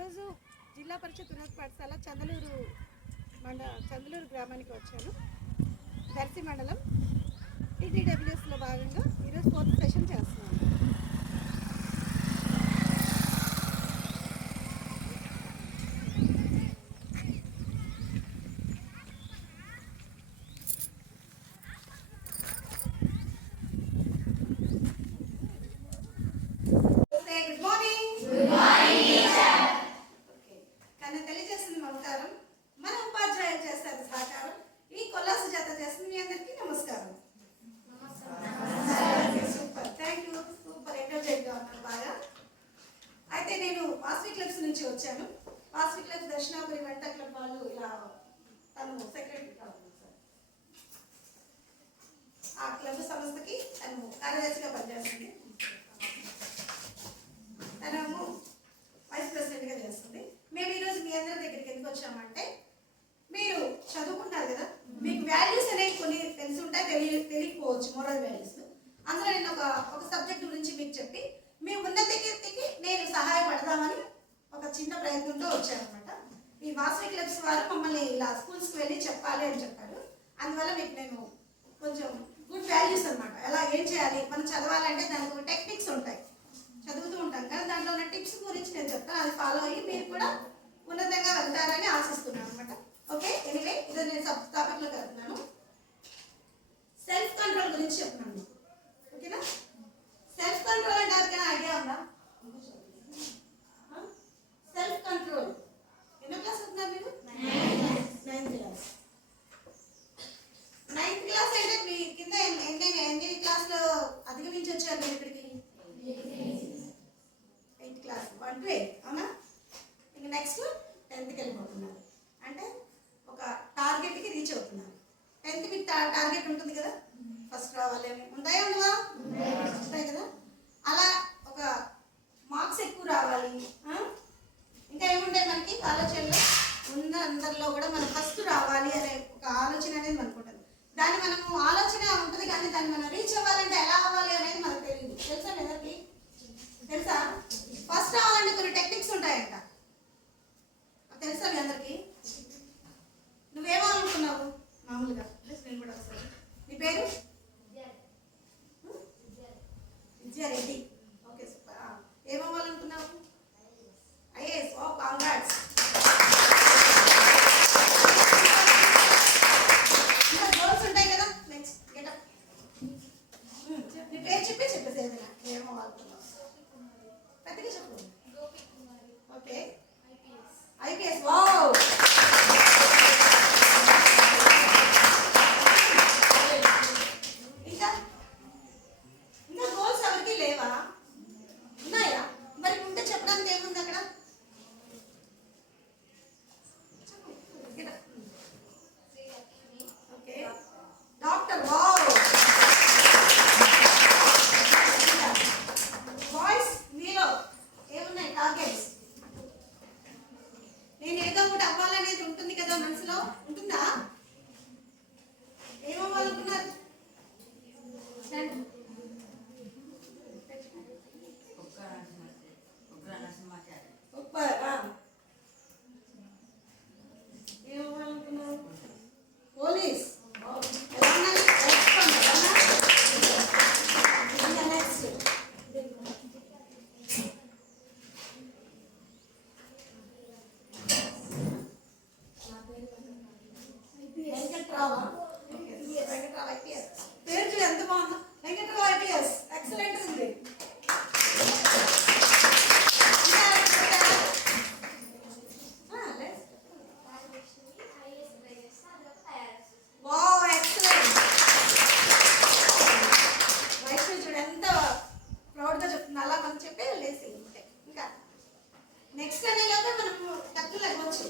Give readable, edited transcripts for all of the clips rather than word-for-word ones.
ఈరోజు జిల్లా పరిషత్ ఉన్నత పాఠశాల చందలూరు గ్రామానికి వచ్చాను. దర్శి మండలం టీటీడబ్ల్యూఎస్లో భాగంగా ఈరోజు 4th సెషన్ చేస్తున్నాను. అయితే నేను వాసవి క్లబ్స్ నుంచి వచ్చాను. వాసవి క్లబ్స్ దర్శనాపురి వంట క్లబ్ వాళ్ళు ఇలా తను సెక్రటరీ కావాలి సార్. ఆ క్లబ్ సంస్థకి తను కార్యదర్శిగా పనిచేస్తుంది. తనేమో వైస్ ప్రెసిడెంట్గా చేస్తుంది. మేము ఈరోజు మీ అందరి దగ్గరికి ఎందుకు వచ్చామంటే, మీరు చదువుకుంటారు కదా, మీకు వాల్యూస్ అనేవి కొన్ని తెలిసి ఉంటాయి, తెలియకపోవచ్చు, మోరల్ వాల్యూస్. అందులో నేను ఒక సబ్జెక్ట్ గురించి మీకు చెప్పి మీ ఉన్నతికి నేను సహాయపడదామని ఒక చిన్న ప్రయత్నంతో వచ్చానమాట. ఈ వాసవి క్లబ్స్ వారు మమ్మల్ని ఇలా స్కూల్స్కి వెళ్ళి చెప్పాలి అని చెప్పారు. అందువల్ల మీకు నేను కొంచెం గుడ్ వాల్యూస్ అనమాట, ఎలా ఏం చేయాలి, మనం చదవాలంటే దానికి ఒక టెక్నిక్స్ ఉంటాయి, చదువుతూ ఉంటాం కదా, దాంట్లో ఉన్న టిప్స్ గురించి నేను చెప్తాను. అది ఫాలో అయ్యి మీరు కూడా ఉన్నతంగా వెళ్తారని ఆశిస్తున్నాను అనమాట. ఓకే, ఎనీవే ఇది నేను సబ్ టాపిక్లోకి వెళ్తున్నాను. సెల్ఫ్ కంట్రోల్ గురించి చెప్తున్నాను. ఓకేనా? సెల్ఫ్ కంట్రోల్ అంటే ఎవరికైనా ఐడియా ఉందా? సెల్ఫ్ కంట్రోల్ ఎన్నో క్లాస్ అవుతున్నారు మీరు? 9th class. 9th క్లాస్ అంటే మీ కింద ఎన్ని క్లాస్లో అధిగమించి వచ్చారు మీరు ఇక్కడికి? 8th క్లాస్ 1 to 8, అవునా? ఇంక నెక్స్ట్ 10th వెళ్ళిపోతున్నారు. అంటే ఒక టార్గెట్కి రీచ్ అవుతున్నారు. 10th మీకు టార్గెట్ ఉంటుంది కదా, ఫస్ట్ రావాలి అని ఉంటాయా ఉండవా? ఉంటాయి కదా. అలా ఒక మార్క్స్ ఎక్కువ రావాలి, ఇంకా ఏముంటాయి మనకి ఆలోచనలో ఉన్న అందరిలో కూడా మనం ఫస్ట్ రావాలి అనే ఒక ఆలోచన అనేది మనకు ఉంటుంది. దాన్ని మనము ఆలోచన ఉంటుంది కానీ దాన్ని మనం రీచ్ అవ్వాలంటే ఎలా అవ్వాలి అనేది మనకు తెలియదు. తెలుసా మీ అందరికి? తెలుసా? ఫస్ట్ రావాలంటే కొన్ని టెక్నిక్స్ ఉంటాయంట, తెలుసా మీ అందరికి? నువ్వేమనుకున్నావు మామూలుగా? నేను కూడా వస్తాను. నీ పేరు? విద్యారెడ్డి. Okay, super. ఏమవ్వాలనుకున్నావు? ఐఏఎస్. Oh, congrats. ఇంకా గోల్స్ ఉంటాయి కదా. Next getup. నీ పేరు చెప్పేసి ఏదైనా ఏమవ్వాలనుకున్నావు పెద్దగా చెప్పు. Okay, IPS. వావ్, పేరు ఎంత బాగుందా? వెంకట్రావు ఐపీఎస్. ఎక్సలెంట్ ఉంది. Wow, excellent. వైష్ణవి చూడు ఎంత ప్రౌడ్గా చెప్తుంది. అలా మనం చెప్పే లేసి ఉంటాయి. ఇంకా నెక్స్ట్ అనేలాగా మనము టక్కులు అవ్వచ్చు.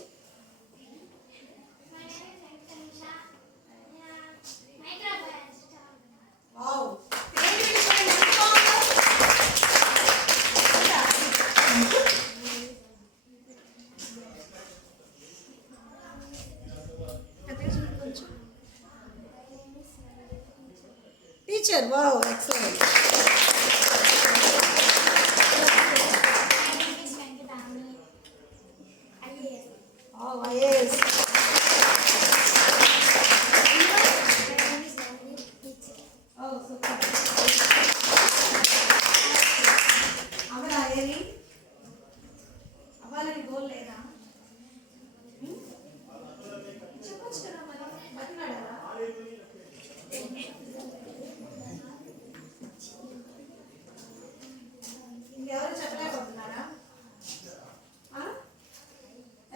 Teacher. Wow, excellent. yes. Oh, super. అవరా ఏలి అవ్వాలని గోల్ లేదా? చెప్పొచ్చు కదా మరి, బతిమాడారా? ఇంకెవరు చెప్పలేకపోతున్నారా?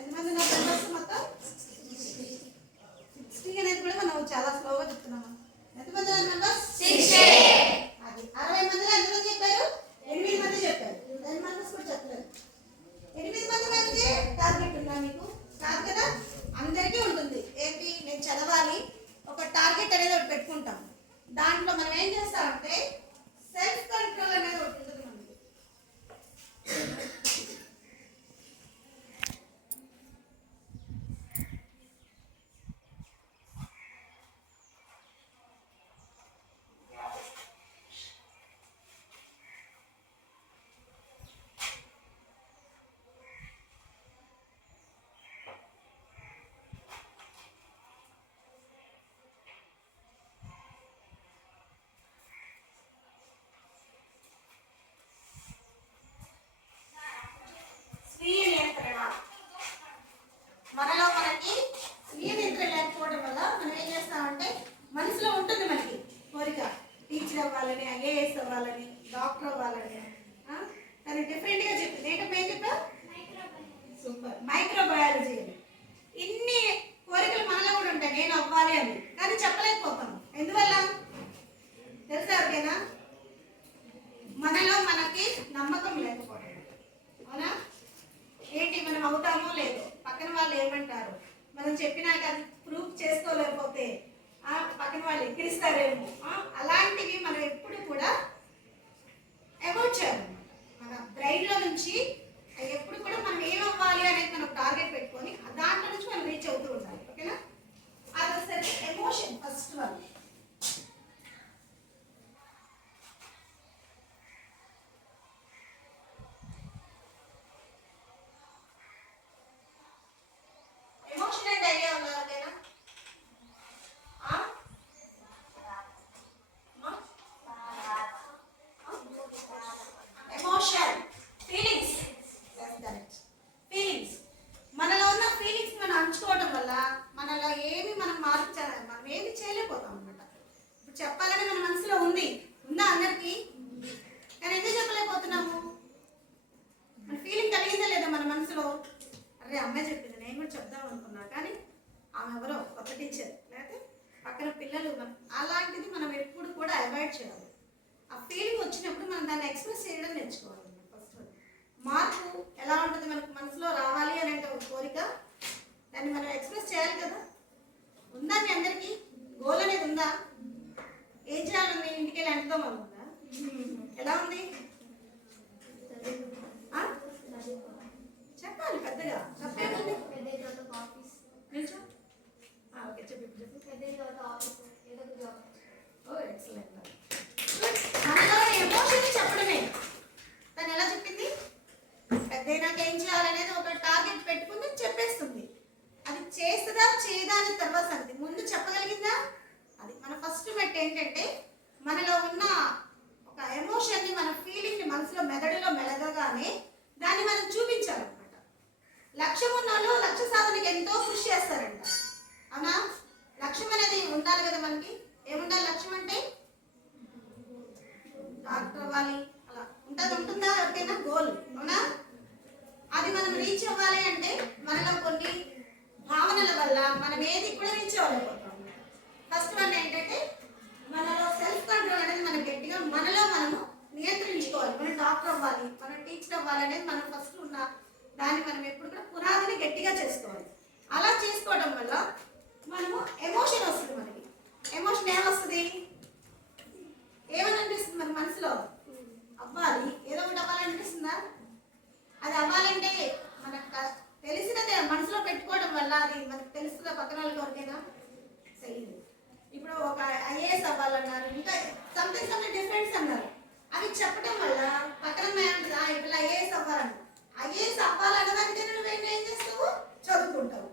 ఎంతమంది నా మెంబర్స్ మొత్తం 60 అనేది కూడా మనం చాలా స్లోగా చెప్తున్నాము. ఎంతమంది మెంబర్స్? 60. అది 60 మందిలో ఎంతమంది చెప్పారు? 8 మంది చెప్పారు. 10 మెంబర్స్ కూడా చెప్పలేదు. 8 మంది మందికి టార్గెట్ ఉందా మీకు? కాదు కదా, అందరికీ ఉంటుంది. ఏంటి, నేను చదవాలి, ఒక టార్గెట్ అనేది ఒకటి పెట్టుకుంటాం. దాంట్లో మనం ఏం చేస్తామంటే సెల్ఫ్ కంట్రోల్ అనేది ఒకటి ఉంటుంది మనకి. మనలో మనకి స్వీయ నియంత్రణ లేకపోవడం వల్ల మనం ఏం చేస్తామంటే మనసులో ఉంటుంది మనకి కోరిక, టీచర్ అవ్వాలని, ఐఏఎస్ అవ్వాలని, డాక్టర్ అవ్వాలని. కానీ డిఫరెంట్గా చెప్పింది ఏంటంటే ఏం చెప్పా? సూపర్, మైక్రోబయాలజీ అని. ఇన్ని కోరికలు మనలో కూడా ఉంటాయి, నేను అవ్వాలి అని, కానీ చెప్పలేకపోతాం. ఎందువల్ల తెలుసా ఎవరికైనా? మనలో మనకి నమ్మకం లేకపోవడం. అవునా? ఏంటి, మనం అవుతామో లేదో, పక్కన వాళ్ళు ఏమంటారు, మనం చెప్పినాక అది ప్రూఫ్ చేసుకోలేకపోతే పక్కన వాళ్ళు ఎక్కిరిస్తారేమో, అలాంటివి మనం ఎప్పుడు కూడా అవాయిడ్ చేయాలన్నమాట. మన బ్రెయిన్లో నుంచి ఎప్పుడు కూడా మనం ఏమవ్వాలి అనేది మనం టార్గెట్ పెట్టుకొని దాంట్లో నుంచి మనం రీచ్ అవుతూ ఉండాలి. ఓకేనా? అది వస్తుంది ఎమోషన్. ఫస్ట్ వన్ ఎమోషన్ అంటే ఐడియా ఉందా ఎవరికైనా? Emotion, feelings. ఫీలింగ్స్, మనలో ఉన్న ఫీలింగ్స్ మనం అంచుకోవడం వల్ల మనలో ఏమి మనం మనం ఏమి చేయలేకపోతాం అనమాట. ఇప్పుడు చెప్పాలని మన మనసులో ఉందా అందరికీ? కానీ ఎందుకు చెప్పలేకపోతున్నాము? మన ఫీలింగ్ కలిగిందా లేదా మన మనసులో? అరే అమ్మాయి చెప్పింది, నేను కూడా చెప్దాం అనుకున్నా, కానీ ఆమె ఎవరో కొత్త టీచర్, లేకపోతే పక్కన పిల్లలు, అలాంటిది మనం ఎప్పుడు కూడా అవాయిడ్ చేయాలి. ఆ ఫీలింగ్ వచ్చినప్పుడు మనం దాన్ని ఎక్స్ప్రెస్ చేయడం నేర్చుకోవాలి. ఫస్ట్ మార్పు ఎలా ఉంటుంది, మనకు మనసులో రావాలి అనే ఒక కోరిక, దాన్ని మనం ఎక్స్ప్రెస్ చేయాలి కదా. ఉందా మీ అందరికీ గోల్ అనేది? ఉందా? ఏం చేయాలని ఇంటికి వెళ్ళి ఎంతో మనం ఉందా? ఎలా ఉంది చెప్పాలి పెద్దగా. చెప్పేముంది? ఓకే, మనలో ఎమోషన్ చెప్పడమే. తను ఎలా చెప్పింది? పెద్దయినాక ఏం చేయాలనేది ఒక టార్గెట్ పెట్టుకుంది, చెప్పేస్తుంది. అది చేస్తుందా చేయదా అనేది తర్వాత సంగతి. ముందు చెప్పగలిగిందా? అది మన ఫస్ట్ మెట్. ఏంటంటే మనలో ఉన్న ఒక ఎమోషన్ని, మన ఫీలింగ్ని మనసులో మెదడులో మెలగగానే దాన్ని మనం చూపించాలన్నమాట. లక్ష్యం ఉన్న వాళ్ళు లక్ష్య సాధనకి ఎంతో కృషి చేస్తారంట. అవునా? లక్ష్యం అనేది ఉండాలి కదా మనకి. ఏముండాలి లక్ష్యం అంటే? డాక్టర్ అవ్వాలి, అలా ఉంటుందా ఎవరికైనా గోల్? అవునా? అది మనం రీచ్ అవ్వాలి అంటే మనలో కొన్ని భావనల వల్ల మనం ఏది కూడా రీచ్ అవ్వలేకపోతాం. ఫస్ట్ వన్ ఏంటంటే మనలో సెల్ఫ్ కంట్రోల్ అనేది మనం గట్టిగా మనలో మనము నియంత్రించుకోవాలి. మనం డాక్టర్ అవ్వాలి, మనం టీచర్ అవ్వాలి అనేది మనం ఫస్ట్ ఉన్న దాన్ని మనం ఎప్పుడు కూడా పునాదిని గట్టిగా చేసుకోవాలి. అలా చేసుకోవడం వల్ల మనము ఎమోషన్ వస్తుంది. మనకి ఎమోషన్ ఏమొస్తుంది? ఏమని అనిపిస్తుంది మన మనసులో? అవ్వాలి, ఏదో ఒకటి అవ్వాలనిపిస్తుందా? అది అవ్వాలంటే మనకు తెలిసినదే మనసులో పెట్టుకోవడం వల్ల అది మనకు తెలుస్తుందా? పక్కన వాళ్ళకి ఎవరికైనా తెలియదు. ఇప్పుడు ఒక ఐఏఎస్ అవ్వాలన్నారు, ఇంకా సంథింగ్ డిఫరెన్స్ అన్నారు. అవి చెప్పడం వల్ల పక్కన ఇప్పుడు ఐఏఎస్ అవ్వాలన్నారు. ఐఏఎస్ అవ్వాలన్నదానికైనా నువ్వు ఏం చేస్తావు? చదువుకుంటావు.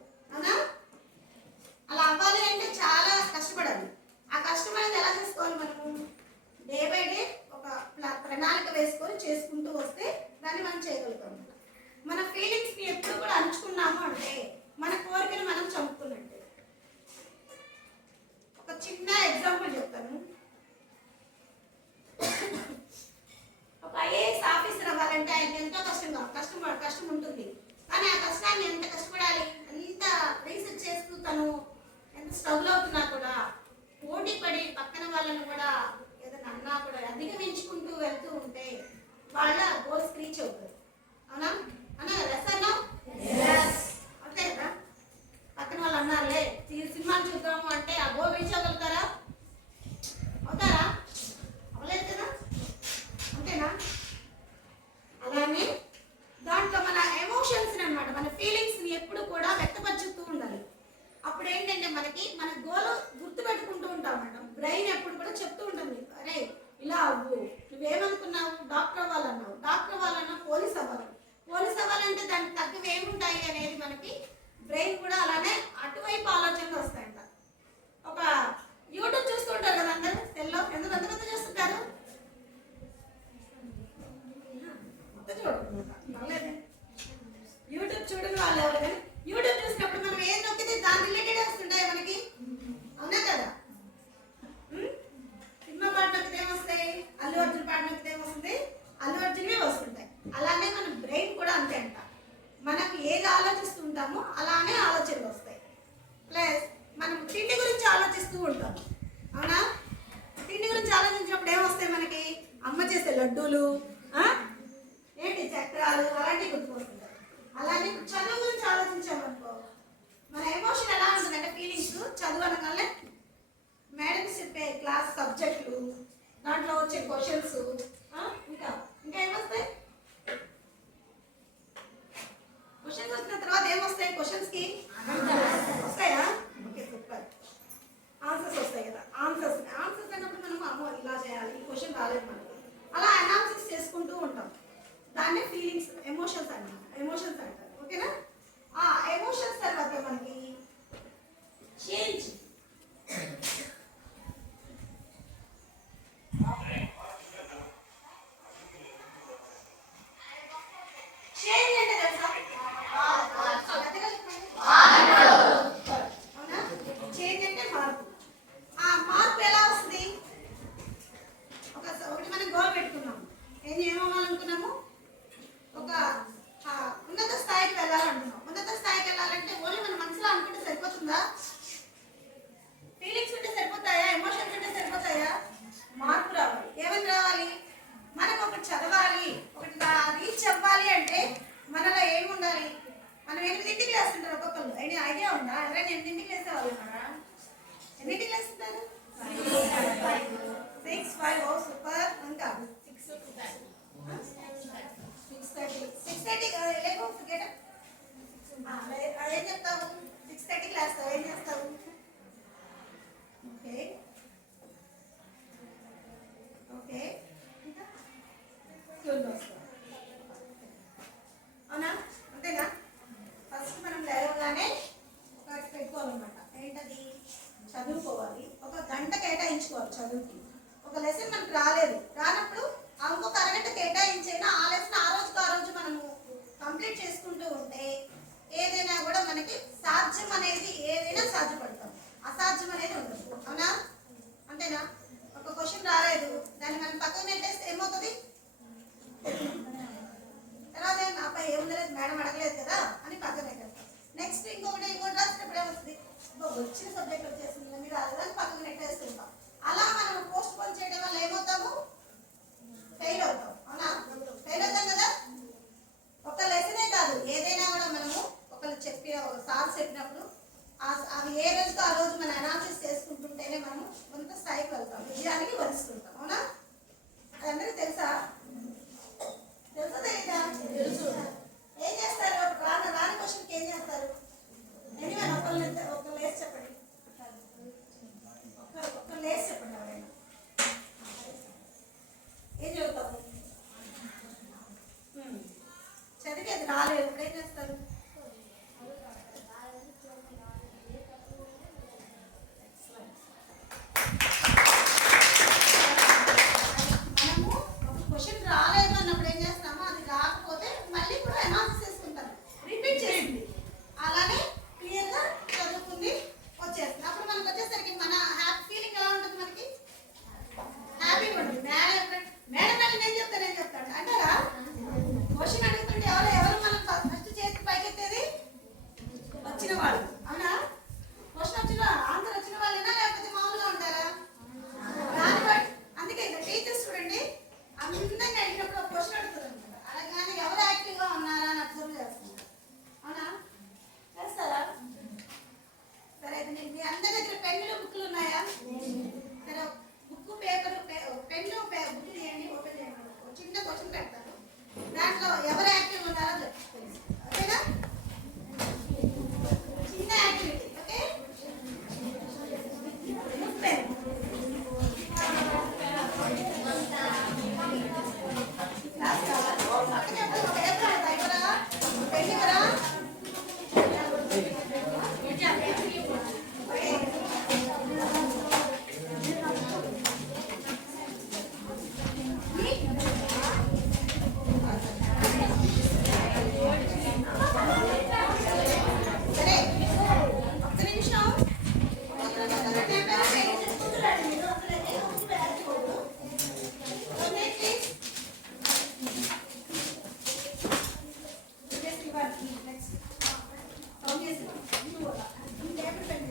ఎంత స్ట్రగుల్ అవుతున్నా కూడా పోటీ పడి పక్కన వాళ్ళని కూడా ఏదైనా అన్నా కూడా అధిగమించుకుంటూ వెళ్తూ ఉంటే వాళ్ళ గోల్స్ రీచ్ అవుతారు. అవునా అన్నా కదా సార్? అంతే కదా. పక్కన వాళ్ళు అన్నారులే సినిమాలు చూద్దాము అంటే ఆ గోల్ రీచ్ అవ్వగలుగుతారా? అవుతారా? అవ్వలేదు కదా. అంతేనా? అలానే దాంట్లో మన ఎమోషన్స్ అనమాట, మన ఫీలింగ్స్ని ఎప్పుడు కూడా వ్యక్తపరుచుతూ ఉండాలి. అప్పుడు ఏంటంటే మనకి మన గోల్ గుర్తు పెట్టుకుంటూ ఉంటాం మేడం. బ్రెయిన్ ఎప్పుడు కూడా చెప్తూ ఉంటుంది, అరే ఇలా అవ్వు, నువ్వేమనుకున్నావు డాక్టర్ అవ్వాలన్నావు, డాక్టర్ అవ్వాలన్నా పోలీస్ అవ్వాలి, పోలీస్ అవ్వాలంటే దానికి తగ్గవి ఏముంటాయి అనేది మనకి బ్రెయిన్ కూడా అలానే అటువైపు ఆలోచనలు వస్తాయంట. ఒక యూట్యూబ్ చూస్తుంటారు కదా అందరూ, సెల్లో ఎంతమంది చూస్తుంటారు? యూట్యూబ్ చూడని వాళ్ళు ఎవరు? కానీ యూట్యూబ్ చూసినప్పుడు మనం ఏం నొక్కితే దాని రిలేటెడ్ వస్తుంటాయి మనకి. అవునా కదా? సినిమా పాట నొక్కితే ఏమొస్తాయి? అల్లు అర్జున్ పాట నొక్కితే ఏమొస్తుంది? అల్లు అర్జున్వే వస్తుంటాయి. అలానే మన బ్రెయిన్ కూడా అంతే అంట. మనం ఏది ఆలోచిస్తుంటామో అలానే ఆలోచనలు వస్తాయి. ప్లస్ మనం తిండి గురించి ఆలోచిస్తూ ఉంటాం. అవునా? తిండి గురించి ఆలోచించినప్పుడు ఏమొస్తాయి మనకి? అమ్మ చేసే లడ్డూలు, ఏంటి చక్రాలు, అలాంటివి గుర్తుకొస్తుంటాయి. అలానే చదువు గురించి ఆలోచించామనుకో, మన ఎమోషన్ ఎలా ఉంటుందంటే ఫీలింగ్స్ చదువు అనగానే మేడం చెప్పే క్లాస్ సబ్జెక్టులు, దాంట్లో వచ్చే క్వశ్చన్స్, ఇంకా ఇంకా ఏమొస్తాయి? క్వశ్చన్స్ వచ్చిన తర్వాత ఏమొస్తాయి? క్వశ్చన్స్కి వస్తాయా? Okay, super. ఆన్సర్స్ వస్తాయి కదా. ఆన్సర్స్ అన్నప్పుడు మనం అమ్మో ఇలా చేయాలి, ఈ క్వశ్చన్ రాలేదు మనకి, అలా అనాలిసిస్ చేసుకుంటూ ఉంటాం. దాన్నే ఫీలింగ్స్, ఎమోషన్స్ అంటారు. ఓకేనా? ఆ ఎమోషన్స్ తర్వాత మనకి చేంజ్. చేంజ్ అంటే తెలుసా? అవునా? చేంజ్ అంటే మార్పు. ఆ మార్పు ఎలా వస్తుంది? ఒకటి మనం గోల్ పెట్టుకున్నాం, ఏమవ్వాలనుకున్నాము? ఒక ఉన్నత స్థాయికి వెళ్ళాలంటున్నాం. ఉన్నత స్థాయికి వెళ్ళాలంటే ఓన్లీ మన మనసులో అనుకుంటే సరిపోతుందా? ఫీలింగ్స్ ఉంటే సరిపోతాయా? ఎమోషన్స్ ఉంటే సరిపోతాయా? మార్పు రావాలి. ఏమని రావాలి? మనం ఒకటి చదవాలి, ఒకటి రీచ్ అవ్వాలి అంటే మనలో ఏమి ఉండాలి? మనం 8ంటికి లేస్తుంటారు ఒక్కొక్కరు. ఐడియా ఉందా? ఎవరైనా 8ంటికి లేసేవాళ్ళు ఉన్నారా? ఎన్నింటికి లేస్తుంటారు? 6, 5. ఓ సూపర్. ఇంకా 6:30 లేకపోతే గెటప్ ఏం చెప్తావు? 6:30కి లేస్తావు, ఏం చేస్తావు? Okay okay. ఇంకా స్కూల్కి వస్తావు. అవునా? అంతేనా? ఫస్ట్ మనం లేవగానే ఒకటి పెట్టుకోవాలన్నమాట. ఏంటది? చదువుకోవాలి. ఒక గంట కేటాయించుకోవాలి చదువుకి. ఒక లెసన్ మనకు రానప్పుడు ఇంకొక అరగంట కేటాయించైనా ఆ లెసన్ ఆ రోజు మనము కంప్లీట్ చేసుకుంటూ ఉంటే ఏదైనా కూడా మనకి సాధ్యం అనేది ఏదైనా సాధ్యపడతాం, అసాధ్యం అనేది ఉండదు. అవునా? అంతేనా? ఒక క్వశ్చన్ రాలేదు, దాన్ని మనం పక్కన పెట్టేస్తే ఏమవుతుంది? తర్వాత అబ్బాయి ఏముందలేదు, మేడం అడగలేదు కదా అని పక్కన పెట్టేస్తాం. నెక్స్ట్ ఇంకొకటి రాసినప్పుడు ఏమొస్తుంది? వచ్చిన సబ్జెక్ట్ వచ్చేసింది, మీరు రాలేదని పక్కన పెట్టేస్తుంటాం. అలా మనం పోస్ట్ పోన్ చేయడం వల్ల ఏమవుతాము? ఫెయిల్ అవుతాం. అవునా? ఫెయిల్ అవుతాం కదా. ఒక లెసనే కాదు, ఏదైనా కూడా మనము ఒకరు సార్ చెప్పినప్పుడు అవి ఏ రోజుతో ఆ రోజు మనం అనాలిసిస్ చేసుకుంటుంటేనే మనము కొంత స్థాయికి వెళ్తాం, విజయానికి వరిస్తుంటాం. అవునా? అది అందరికీ తెలుసా? తెలీదా? తెలుసు. ఏం చేస్తారు? రాని క్వశ్చన్కి ఏం చేస్తారు? ఒక లేస్ చెప్పండి. ఒక లేస్ చెప్పండి. ఎవరైనా ఏం చదువుతాము? చదివేది రాలేదు, ఇప్పుడు ఏం చేస్తారు? మనము ఒక క్వశ్చన్ రాలేదు అన్నప్పుడు ఏం చేస్తామో, అది రాకపోతే మళ్ళీ కూడా అనాలిసిస్ చేసుకుంటారు, రిపీట్ చేయండి. అలానే క్లియర్గా చదువుకుంది వచ్చేస్తుంది. అప్పుడు మనకు వచ్చేసరికి మన హ్యాపీ ఫీలింగ్ ఎలా ఉంటుంది? మనకి హ్యాపీగా ఉంటుంది. మేడం ఏం చెప్తాడు అంటారా? క్వశ్చన్ అడుగుతుంటే ఎవరు మనం ఫస్ట్ చేసి పైకి నెక్స్ట్ సౌమ్యశ్రీ పేపర్ పెన్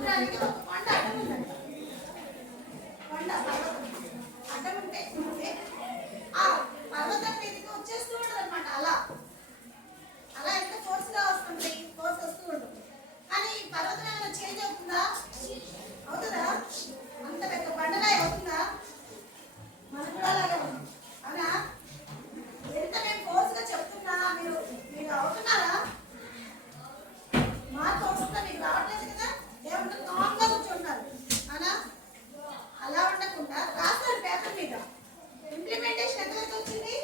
సముద్రానికి ఒక కొండ అడ్డం ఉందంట. కొండ పర్వతం అడ్డం ఉంటే ఆ పర్వతం మీదకి వచ్చేస్తూ ఉంటుంది అనమాట. అలా అలా ఎంత ఫోర్స్గా వస్తుంది, ఫోర్స్ వస్తూ ఉంటుంది. కానీ పర్వతం ఏమైనా చేంజ్ అవుతుందా? అవుతుందా? అంత పెద్ద బండరాయి అవుతుందా? మనకు కూడా అలాగే ఉంది. అవునా? ఎంత మేము ఫోర్స్గా చెప్తున్నా మీరు మీరు అవుతున్నారా? మార్పు వస్తుందా? మీకు రావట్లేదు కదా. ఏమంటే కామ్గా కూర్చుంటారు. అవునా? అలా ఉండకుండా రాస్తారు పేపర్ మీద. ఇంప్లిమెంటేషన్ ఎంతవరకు వచ్చింది?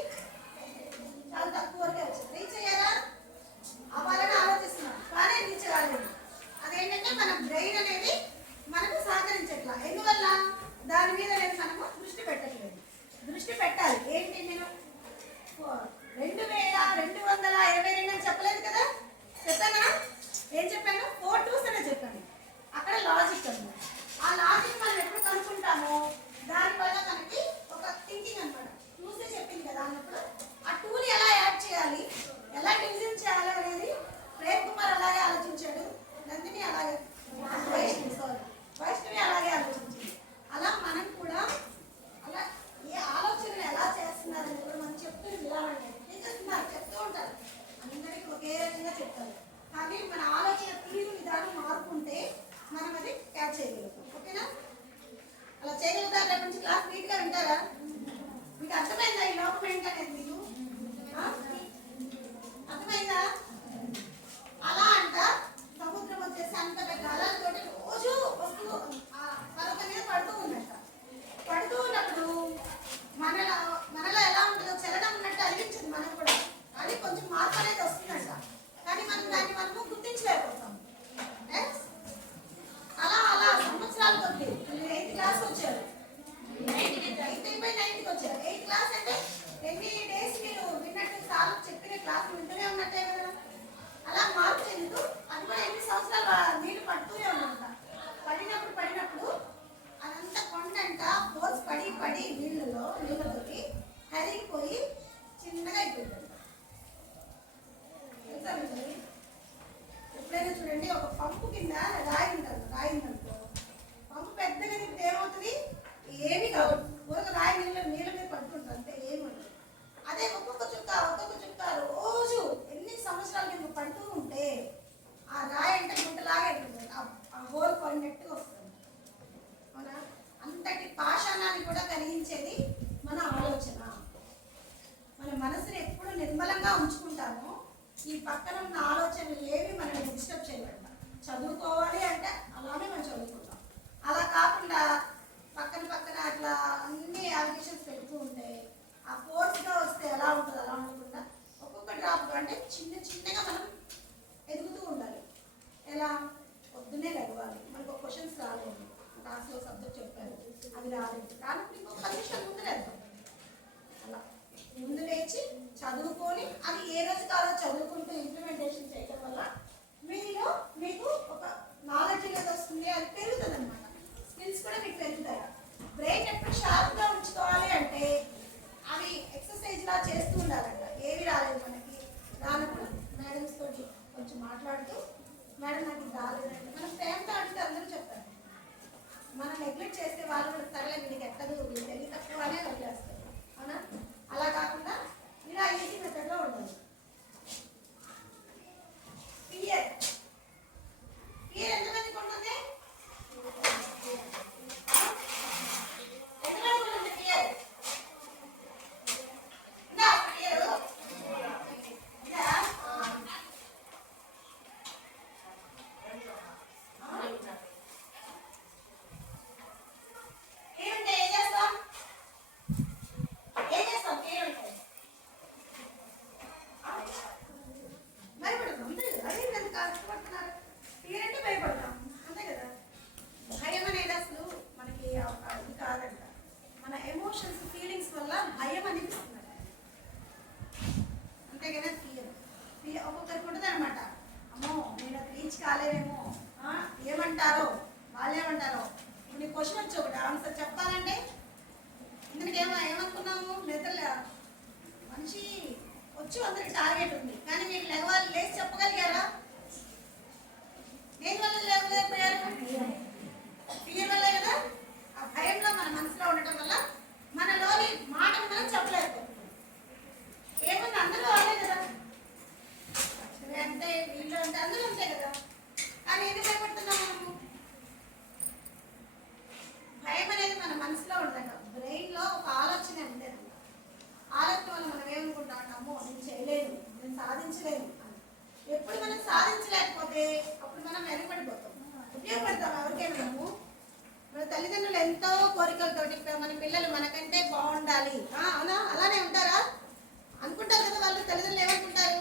చాలా తక్కువ వరకే వచ్చింది. రీచ్ అయ్యారా? అవ్వాలని ఆలోచిస్తున్నాం కానీ రీచ్ కాలేదు. అదేంటంటే మన బ్రెయిన్ అనేది మనకు సహకరించట్లా. ఎందువల్ల? దాని మీద మనము దృష్టి పెట్టట్లేదు. దృష్టి పెట్టాలి. ఏంటి నేను 2222 అని చెప్పలేదు కదా. చెప్పానా? ఏం చెప్పాను? 4 2s అనే చెప్పాను. అక్కడ లాజిక్ ఉంది. ఆ లాజిక్ మనం ఎప్పుడు కనుక్కుంటామో దానివల్ల మనకి ఒక థింకింగ్ అనమాట. చూసే చెప్పింది కదా అన్నప్పుడు ఆ టూని ఎలా యాడ్ చేయాలి, ఎలా డివిజన్ చేయాలి అనేది ప్రేమ్ కుమార్ అలాగే ఆలోచించాడు. నందిని అలాగే, వైష్ణవి అలాగే ఆలోచించింది. అలా మనం కూడా అలా ఏ ఆలోచనలు ఎలా చేస్తున్నారని కూడా మనం చెప్తూ విధానం చేస్తున్నారు, చెప్తూ ఉంటారు. అందరికీ ఒకే రకంగా చెప్తారు. కానీ మన ఆలోచన తీరు విధానం మార్పుంటే మనం అది క్యాచ్ చేయగలుగుతాం. ఓకేనా? అలా చేయగలుగుతారు. రేపు నుంచి క్లాస్ నీట్గా వింటారా? మీకు అర్థమైందా ఈ లోపం ఏంటనేది? మీకు అర్థమైందా? అలా అంట సముద్రం వచ్చేసి అంత పెద్ద అలలతోటి రోజు వస్తూ పర్వతం మీద పడుతూ ఉందంట. పడుతూ ఉన్నప్పుడు మనలో ఎలా ఉంటుందో చలనం ఉన్నట్టు అనిపించింది మనకు కూడా. అది కొంచెం మార్పు అనేది వస్తుందంట. కానీ దాన్ని మనము గుర్తించలేకపోతాం. అలా అలా సంవత్సరాల కొద్ది 8th క్లాస్ వచ్చారు. 9th వచ్చారు. 8th క్లాస్ అంటే ఎన్ని డేస్ మీరు విన్నట్టు సార్ చెప్పిన క్లాస్ వింటూనే ఉన్నట్టే కదా. అలా మార్పు చెందుతూ అది కూడా ఎన్ని సంవత్సరాలు నీళ్ళు పడుతూనే ఉన్నంట. పడినప్పుడు అదంతా కొండంట ఫోర్స్ పడి నీళ్ళతోటి కరిగిపోయి చిన్నగా అయిపోయింది. ఎప్పుడైనా చూడండి, ఒక పంపు కింద రాయిందనుకో, పంపు పెద్దగా తింటే ఏమవుతుంది? ఏమి కాదు. ఊరక రాయి నీళ్ళ మీద పడుతుంటారు అంతే, ఏమి ఉంటుంది. అదే ఒక్కొక్క చుక్క రోజు ఎన్ని సంవత్సరాల కింద పడుతూ ఉంటే ఆ రాయి అంటే గుంటలాగా ఉంటుంది. ఆ హోల్ పడినట్టుగా వస్తుంది. అవునా? అంతటి పాషాణాన్ని కూడా కలిగించేది మన ఆలోచన. మన మనసుని ఎప్పుడు నిర్మలంగా ఉంచుకుంటామో ఈ పక్కన ఉన్న ఆలోచనలు ఏవి మనల్ని డిస్టర్బ్ చేయకుండా. చదువుకోవాలి అంటే అలానే మనం చదువుకుంటాం. అలా కాకుండా పక్కన అట్లా అన్ని అలిగేషన్స్ పెడుతూ ఉంటే ఆ ఫోర్స్గా వస్తే ఎలా ఉంటుంది అలా ఉండకుండా ఒక్కొక్క డ్రాప్ అంటే చిన్నగా మనం ఎదుగుతూ ఉండాలి. ఎలా? పొద్దున్నే చదవాలి. మనకు ఒక క్వశ్చన్స్ రాలేదు, క్లాస్లో సబ్జెక్ట్ చెప్పారు, అది రాలేదు. కానీ ఇంకొక 10 నిమిషాలు ముందు లేద్దాం. అలా ముందు లేచి చదువుకొని అది ఏ రోజు కాదో చదువుకుంటూ ఇంప్లిమెంటేషన్ చేయడం వల్ల మీకు ఒక నాలెడ్జ్ అనేది వస్తుంది. అది పెరుగుతుంది అనమాట. స్కిల్స్ కూడా మీకు పెరుగుతాయి. బ్రెయిన్ ఎప్పుడు షార్ప్గా ఉంచుకోవాలి అంటే అవి ఎక్సర్సైజ్లా చేస్తూ ఉండాలంట. ఏవి రాలేదు మనకి రానప్పుడు మేడమ్స్ తోటి కొంచెం మాట్లాడుతూ, మేడం నాకు ఇది రాలేదండి, మనం ప్రేమతో అడిగితే అందరూ చెప్తారు. మనం నెగ్లెక్ట్ చేస్తే వాళ్ళు కూడా సరేలే వీడికి ఎక్కదు, వీళ్ళు తెలివి తక్కువ అనే వదిలేస్తారు. అవునా? అలా కాకుండా ఇలా ఈజీ మెథడ్లో ఉండాలి. పియర్ ఎంతమందికి ఉంటుంది? ఎంతమందికి ఉంటుంది పియర్? ఒక్కొక్కరికి ఉంటుంది అనమాట. అమ్మో నేను అది రీచ్ కాలేనేమో, ఏమంటారో వాళ్ళేమంటారో. ఇప్పుడు నీ క్వశ్చన్ వచ్చి ఒకటి ఆన్సర్ చెప్పాలంటే ఇందుకు ఏమనుకున్నాము? నిద్ర మనిషి వచ్చు, అందరికి టార్గెట్ ఉంది. కానీ మీరు లేచి చెప్పగలిగారా? దేని వల్ల లేకపోయారు? పెడతాం ఎవరికైనా మనము. మన తల్లిదండ్రులు ఎంతో కోరికలతోటి మన పిల్లలు మనకంటే బాగుండాలి, అవునా? అలానే ఉంటారా? అనుకుంటారు కదా వాళ్ళు. తల్లిదండ్రులు ఏమనుకుంటారు?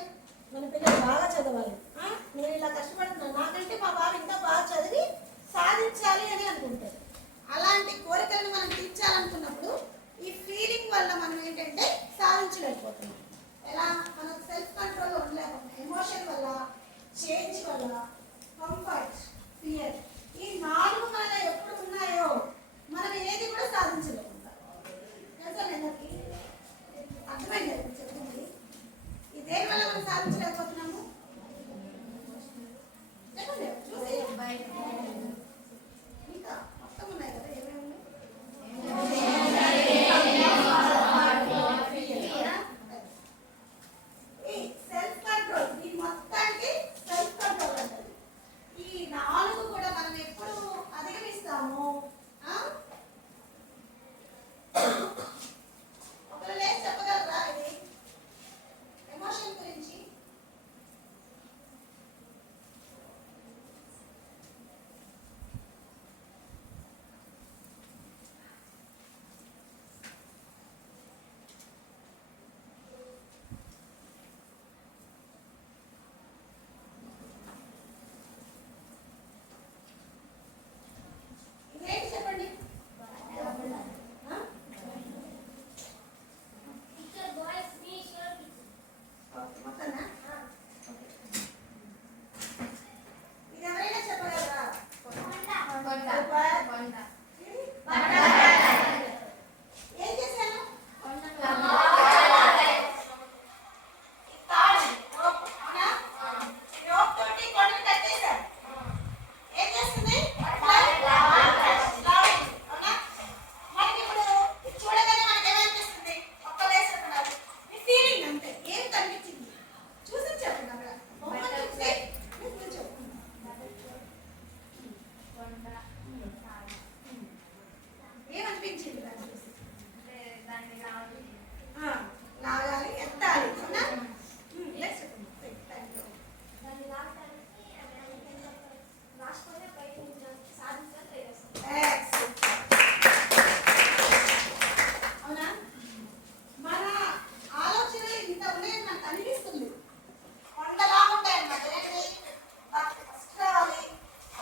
మన పిల్లలు బాగా చదవాలి, నేను ఇలా కష్టపడుతున్నాను, నాకంటే మా బాబు ఇంకా బాగా చదివి సాధించాలి అని అనుకుంటారు. అలాంటి కోరికలను మనం తీర్చాలనుకున్నప్పుడు ఈ ఫీలింగ్ వల్ల మనం ఏంటంటే సాధించలేకపోతున్నాం. ఎలా? మనకు సెల్ఫ్ కంట్రోల్ ఉండలేకపోతున్నాం. ఎమోషన్ వల్ల, చేంజ్ వల్ల, కంఫర్ట్, ఫియర్, ఈ 4 మనలో ఎప్పుడు ఉన్నాయో మనం ఏది కూడా సాధించలేకుంటాం. తెలుసా అందరికీ? అర్థమైంది చెప్పింది? ఈ దేని వల్ల మనం సాధించలేకపోతున్నాము చెప్పండి. చూసి ఇంకా మొత్తం ఉన్నాయి కదా, ఏమేమి ఉన్నాయి? ఈ సెల్ఫ్ కంట్రోల్, ఈ మొత్తానికి సెల్ఫ్ కంట్రోల్ అంటారు. ఈ 4 కూడా మనం ఎప్పుడు అధిగమిస్తాము? ఒకరు లేచి చెప్పగలరా ఇది ఎమోషన్ గురించి? ఇదేంటి చెప్పండి? మొత్తనా? ఇది ఎవరైనా చెప్పగలరా? ఏం చేశాను? రోప్ తోటి కొండను కట్టేశారు. ఏం చేస్తుంది? మనకి ఇప్పుడు చూడగానే మనకి ఏమనిపిస్తుంది? ఒక్క లేస్తున్నారు. మీ ఫీలింగ్ అంతే. ఏం కనిపించింది? చూసి చెప్పండి. అక్కడ బొమ్మ చూసి మీరు చెప్పండి. ఏమనిపించింది దాన్ని చూసి? లాగాలి, ఎత్తాలి, అవునా? లేదు చెప్పండి. Thank you. అవునా? మన ఆలోచనలు ఇంత ఉన్నాయని నాకు అనిపిస్తుంది. కొండలా ఉంటాయి అన్నమాట. ఏంటి? ఫస్ట్ రావాలి,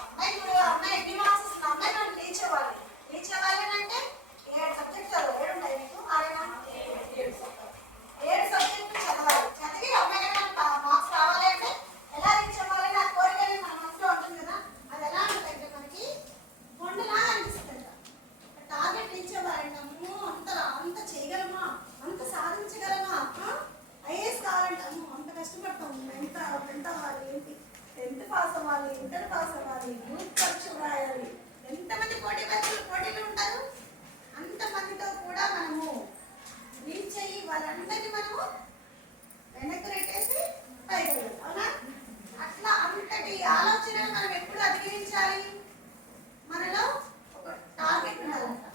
అమ్మాయి కూడా, అమ్మాయి ఎన్ని మార్క్స్ వస్తుంది, అమ్మాయి మనం రీచ్ అవ్వాలి. రీచ్ అవ్వాలి అంటే 7 సబ్జెక్ట్స్ చదవాలి. 7 ఉన్నాయి మీకు? 7 సబ్జెక్టులు చదవాలి. చదివి అమ్మాయి మార్క్స్ రావాలి అంటే ఎలా రీచ్ అవ్వాలి? నా కోరిక అనేది మన మనసులో ఉంటుంది కదా. అది ఎలా ఉంటుందంటే మనకి కొండలాగా అనిపిస్తుంది. టార్గెట్ రీచ్ అవ్వాలంటే అమ్మో అంత చేయగలమా, అంత సాధించగలమా, ఐఏఎస్ కావాలంటే అమ్మో అంత కష్టపడతాము, ఎంత అవ్వాలి, ఏంటి 10th పాస్ అవ్వాలి, ఇంటర్ పాస్ అవ్వాలి, గ్రూప్ పరీక్ష రాయాలి, ఎంతమంది పోటీలు ఉంటారు. అంతమందితో కూడా మనము రీచ్ అయ్యి వాళ్ళందరినీ మనము వెనక్కి రెట్టేసి పైకి వెళ్ళాలి, అవునా? అట్లా అంతటి ఆలోచనలు మనం ఎప్పుడు అధిగమించాలి? మనలో ఒక టార్గెట్ ఉండాలంట.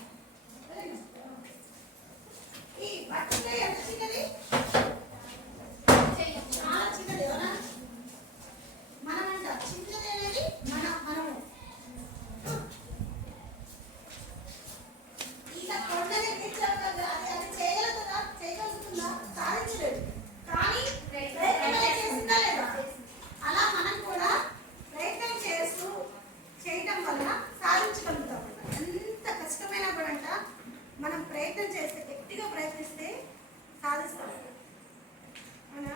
ఈ బట్టలు ఎంత చిన్నది? చాలా చిన్నది, అవునా? మనమంట చిన్నది అనేది మనము ఇంకా కొండని తీర్చగలదా? అది చేయగలుగుతుందా? సాధించలేదు. కానీ ప్రయత్నం చేసిందా లేదా? అలా మనం కూడా ప్రయత్నం చేయటం వల్ల సాధించగలుగుతాం. ఎంత కష్టమైనా కూడా అంట మనం ప్రయత్నం చేస్తే, గట్టిగా ప్రయత్నిస్తే సాధిస్తాం. అవునా?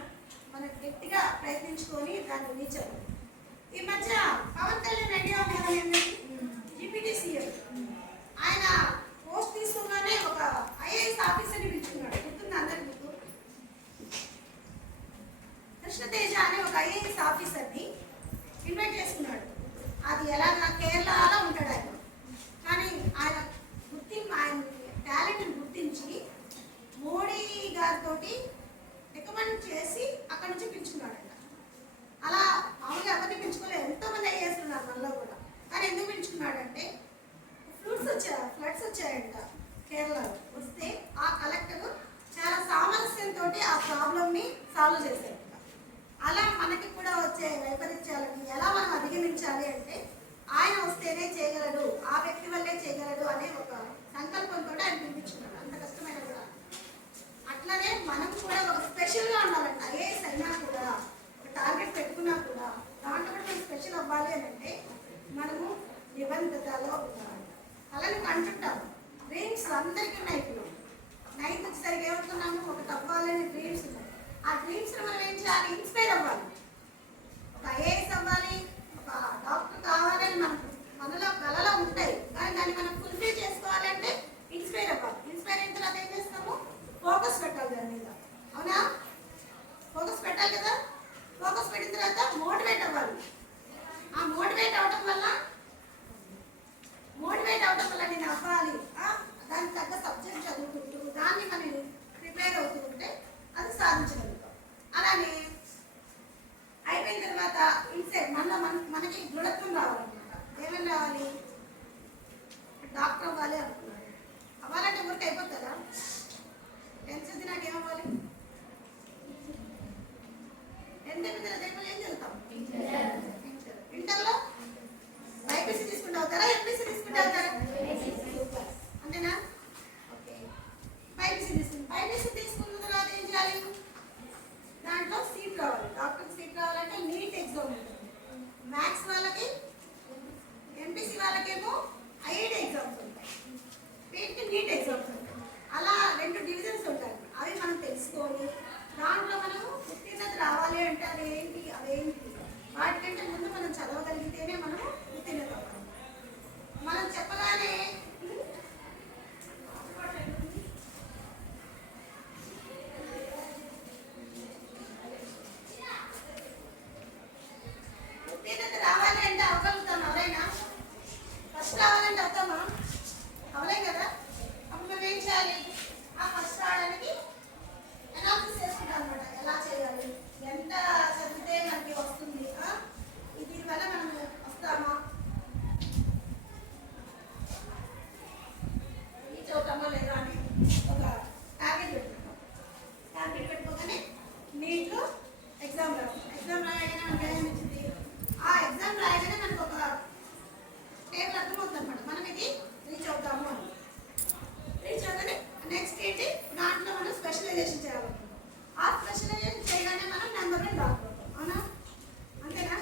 మనం గట్టిగా ప్రయత్నించుకొని దాన్ని రీచ్ అవ్వాలి. ఈ మధ్య పవన్ కళ్యాణ్ రెడ్డి జిపిటిసిఎల్ ఆయన పోస్ట్ తీసుకోగానే ఒక ఐఏఎస్ ఆఫీసర్ని పిలుచుకున్నాడు. గుర్తుంది అందరికి? గుర్తు? కృష్ణతేజ అనే ఒక ఐఏఎస్ ఆఫీసర్ని ఇన్వైట్ చేసుకున్నాడు. అది ఎలాగా కేరళలో ఉంటాడు ఆయన. కానీ ఆయన టాలెంట్ని గుర్తించి మోడీ గారితో రికమెండ్ చేసి అక్కడి నుంచి పిలుచుకున్నాడంట. అలా మామూలుగా ఎవరిని పిలుచుకోలేదు. ఎంతోమంది ఐఏఎస్ ఉన్నారు మనలో కూడా. కానీ ఎందుకు ఆయనే చేయగలడు, ఆ వ్యక్తి వల్లే చేయగలడు అనే ఒక సంకల్పంతో ఆయన పిలిపించుకున్నాడు. అంత కష్టమైన కూడా. అట్లనే మనం కూడా ఒక స్పెషల్గా ఉండాలంట. ఐఏఎస్ అయినా కూడా ఒక టార్గెట్ పెట్టుకున్నా కూడా దాంట్లో కూడా మనం స్పెషల్ అవ్వాలి అని అంటే మనము నిబంధతలో ఉండాలి. అలానే అంటుంటాం డ్రీమ్స్ అందరికీ ఉన్నాయి. ఇప్పుడు 9th వచ్చేసరికి ఏమవుతున్నాము, ఒకటి అవ్వాలని డ్రీమ్స్ ఉన్నాయి. ఆ డ్రీమ్స్ మనం ఏం చేయాలి, ఇన్స్పైర్ అవ్వాలి. ఒక ఐఏఎస్ అవ్వాలి, ఒక డాక్టర్ కావాలని మనలో కళలో ఉంటాయి. కానీ దాన్ని మనం ఫుల్ఫిల్ చేసుకోవాలి అంటే ఇన్స్పైర్ అవ్వాలి. ఇన్స్పైర్ అయిన తర్వాత ఏం చేస్తాము, ఫోకస్ పెట్టాలి దాని మీద. అవునా, ఫోకస్ పెట్టాలి కదా. ఫోకస్ పెట్టిన తర్వాత మోటివేట్ అవ్వాలి. ఆ మోటివేట్ అవడం వల్ల నేను అవ్వాలి, దానికి తగ్గ సబ్జెక్ట్ చదువుకుంటూ దాన్ని మనం ప్రిపేర్ అవుతూ ఉంటే అది సాధించగలుగుతాం. అలానే అయిపోయిన తర్వాత ఇన్సైడ్ మనకి దృఢత్వం రావాలన్నమాట. ఏమేమి రావాలి, డాక్టర్ అవ్వాలి అనుకున్నాను. అవ్వాలంటే ఊరికి అయిపోతుందా? 10th చదివి నాకు ఏమవ్వాలి, 10th అయిపోయిన తర్వాత ఏం చదువుతాం, ఇంటర్లో బైపీసీ తీసుకుంటూ అవుతారా, ఎంపీసీ తీసుకుంటూ అవుతారా? అంతేనా? ఓకే, బైపీసీ తీసుకున్న తర్వాత ఏం చేయాలి, దాంట్లో సీట్ రావాలి. డాక్టర్ సీట్ రావాలంటే నీట్ ఎగ్జామ్ ఉంటుంది. మ్యాథ్స్ వాళ్ళకి, ఎంపీసీ వాళ్ళకేమో ఐఐడి ఎగ్జామ్స్ ఉంటాయి, వీటికి నీట్ ఎగ్జామ్స్ ఉంటాయి. అలా 2 డివిజన్స్ ఉంటాయి. అవి మనం తెలుసుకొని దాంట్లో మనము ఉత్తీర్ణత రావాలి అంటే అవేంటి వాటికంటే ముందు మనం చదవగలిగితేనే మనము ఉత్తీర్ణత అవ్వాలి. మనం చెప్పగానే ఉత్తీర్ణత రావాలి అంటే అవ్వగలుగుతాం. ఎవరైనా ఫస్ట్ రావాలంటే అవుతామా? అవలే కదా. అప్పుడు మనం ఏం చేయాలి, ఆ ఫస్ట్ రావడానికి అనాలిసిస్ చేసుకుంటాం అనమాట. ఎలా చేయాలి, ఎంత చదివితే మనకి వస్తుంది, దీనివల్ల మనం వస్తామా, రీచ్ అవుతామో లేదా అని ఒక టార్గెట్ పెట్టుకుంటాం. టార్గెట్ పెట్టుకోగానే నీట్లో ఎగ్జామ్ రాయగానే మనకి ఏమనిపించింది, ఆ ఎగ్జామ్ రాయగానే మనకు ఒక టేబుల్ అర్థమవుతుంది అనమాట. మనం ఇది రీచ్ అవుతాము అని. రీచ్ అవుతానే నెక్స్ట్ ఏంటి, దాంట్లో మనం స్పెషలైజేషన్ చేయాలనుకుంటాం. ఆ స్పెషలైజేషన్ చేయగానే మనం నెంబర్ 1 డాక్టర్ అవుతాం. అవునా, అంతేనా?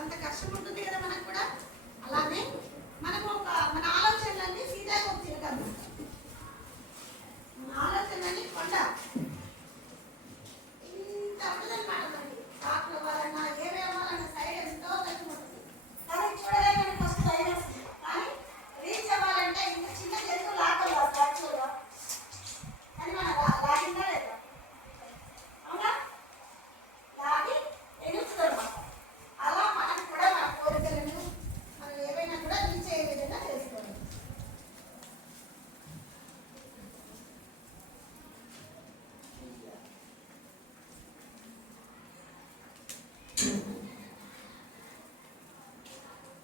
అంత కష్టం ఉంటుంది కదా మనకు కూడా. అలానే మనము మన ఆలోచనలన్నీ సీతాకు ఒక చిలక అన్నమాట. మన ఆలోచనలన్నీ కొండ ఇంత ఉంటుందన్నమాట. మనకి డాక్టర్ అవ్వాలన్నా ఏమి అవ్వాలన్నా సైడ్ ఎంతో కష్టం ఉంటుంది. కానీ చూడలే మనకి ఫస్ట్ భయం వస్తుంది. కానీ రీచ్ అవ్వాలంటే ఇంత చిన్న చేతితో లాగాలి యాక్చువల్గా. కానీ మన లాగిందా లేదా? అవునా, లాగి ఎదుగుతుంది. అలా మనం కూడా మన కోరికలను మనం ఏవైనా కూడా రీచ్ అయ్యే విధంగా చేసుకోవాలి.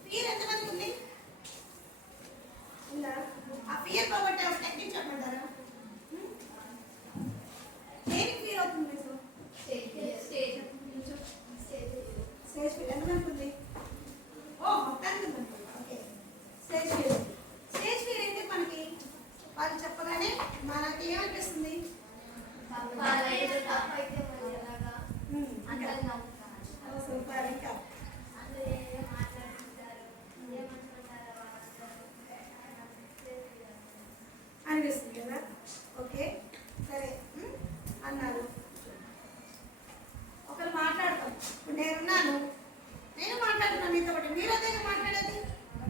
ఫియర్ ఎంతమందికి ఉంది? ఉందా? ఆ ఫియర్ పోగొట్టే ఒక టెక్నిక్ చెప్పమంటారా? దేనికి ఫియర్ అవుతుంది మీకు? స్టేజ్ ఫియర్ ఎంతమందికి ఉంది? మొత్తానికి ఉంది. Okay, stage fear. Stage fear ఏంటి మనకి, వాళ్ళు చెప్పగానే మనకి ఏమనిపిస్తుంది, సూపర్. ఇంకా అనిపిస్తుంది కదా. ఓకే, సరే అన్నారు. ఒకరు మాట్లాడతాం. ఇప్పుడు నేను మాట్లాడుతున్నాను మీతో పాటు, మీరు అదే మాట్లాడేది.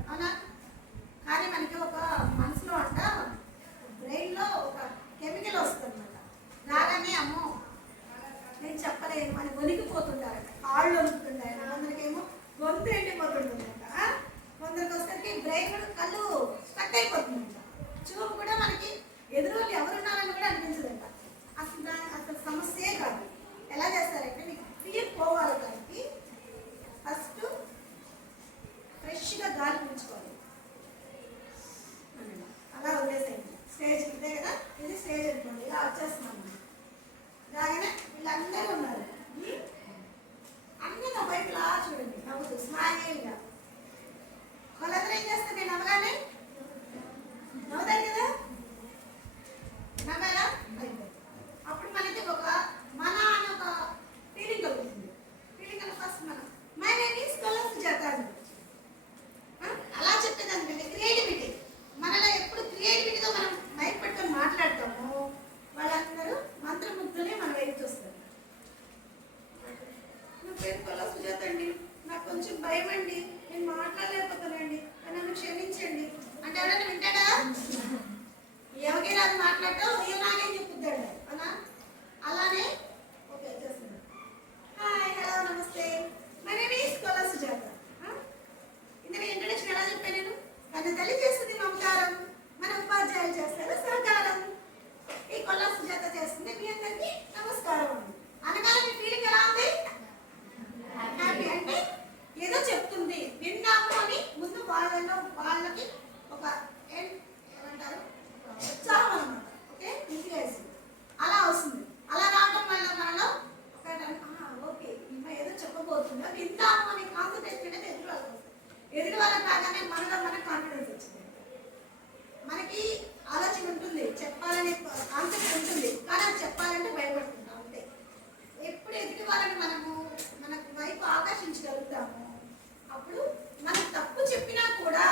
అవునా, కానీ మనకి ఒక మనసులో అంట బ్రెయిన్లో ఒక కెమికల్ వస్తుంది అనమాట. రాగానే అమ్మో నేను చెప్పలేను అని వణికిపోతుంటారంట, కాళ్ళు వణుకుతుంటారు. కొందరికేమో గొంతు ఎండిపోతుంటుందంట. కొందరికి వస్తే బ్రెయిన్ కళ్ళు స్టక్ అయిపోతుందంట. చూపు కూడా మనకి ఎదురు ఎవరున్నారని కూడా అనిపించదంట. అసలు సమస్యే కాదు. ఎలా చేస్తారంటే మీకు ఫియర్ పోవాలి దానికి ఫస్ట్ ఫ్రెష్గా గాలి పీల్చుకోవాలి. అలా వదిలేసేయండి. స్టేజ్ ఇదే కదా, ఇది స్టేజ్ అనుకోండి. ఇలా వచ్చేస్తున్నాం. రాగానే వీళ్ళందరూ ఉన్నారు. అన్నీ నా వైపు ఇలా చూడండి, నవ్వుతూ స్మైల్గా. ఏమండి నేను మాట్లాడలేకపోతానండి నన్ను క్షమించండి అంటే ఎవరైనా వింటాడా? ఎవరికి రాదు మాట్లాడటం ఏ నాకేం చెప్పుద్దాడు అలా. అలానే ఓకే చేస్తున్నాను. హాయ్ హలో నమస్తే మై నేమ్ ఈస్ కొల సుజాత. ఇందులో ఇంట్రడక్షన్ ఎలా చెప్పాను నేను? మన తల్లి చేస్తుంది మమకారం, మన ఉపాధ్యాయులు చేస్తారు సహకారం. ఈ కొల సుజాత చేస్తుంది మీ అందరికీ నమస్కారం. అనగానే మీ ఫీలింగ్ ఎలా ఉంది? హ్యాపీ అంటే ఏదో చెప్తుంది విన్నాము అని ముందు వాళ్ళకి ఒక ఏమంటారు ఉత్సాహం అన్నమాట. ఓకే ఇంట్రెస్ట్ అలా వస్తుంది. అలా రావడం వల్ల మనలో ఓకే ఇంకా ఏదో చెప్పబోతుందా విందాము అని కాన్సన్ట్రేషన్ అనేది ఎదురు వాళ్ళకి వస్తుంది. ఎదురు వాళ్ళకి రాగానే మనలో మనకు కాన్ఫిడెన్స్ వచ్చింది. మనకి ఆలోచన ఉంటుంది, చెప్పాలనే కాన్సెప్ట్ ఉంటుంది, కానీ అది చెప్పాలంటే భయపడుతుంటాం అంతే. ఎప్పుడు ఎదుటి వాళ్ళని మనకు వైపు ఆకర్షించగలుగుతాము అప్పుడు మనం తప్పు చెప్పినా కూడా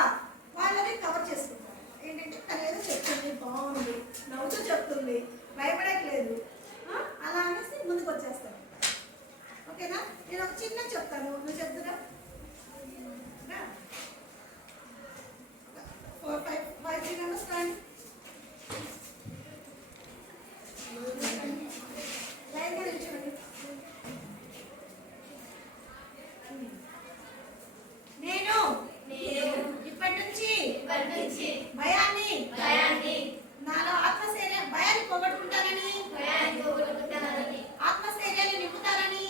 వాళ్ళని కవర్ చేసుకుంటారు. ఏంటంటే తను ఏదో చెప్తుంది బాగుంది, నవ్వుతూ చెప్తుంది, భయపడట్లేదు, అలా అనేసి ముందుకు వచ్చేస్తాను. ఓకేనా? నేను ఒక చిన్న చెప్తాను, నువ్వు చెప్తున్నా 4, 5 members రండి. లైన్ గా నిల్చోండి. నేను ఇప్పటి నుంచి భయాన్ని నాలో భయాన్ని పోగొట్టుకుంటానని ఆత్మస్థైర్యాన్ని నింపుతానని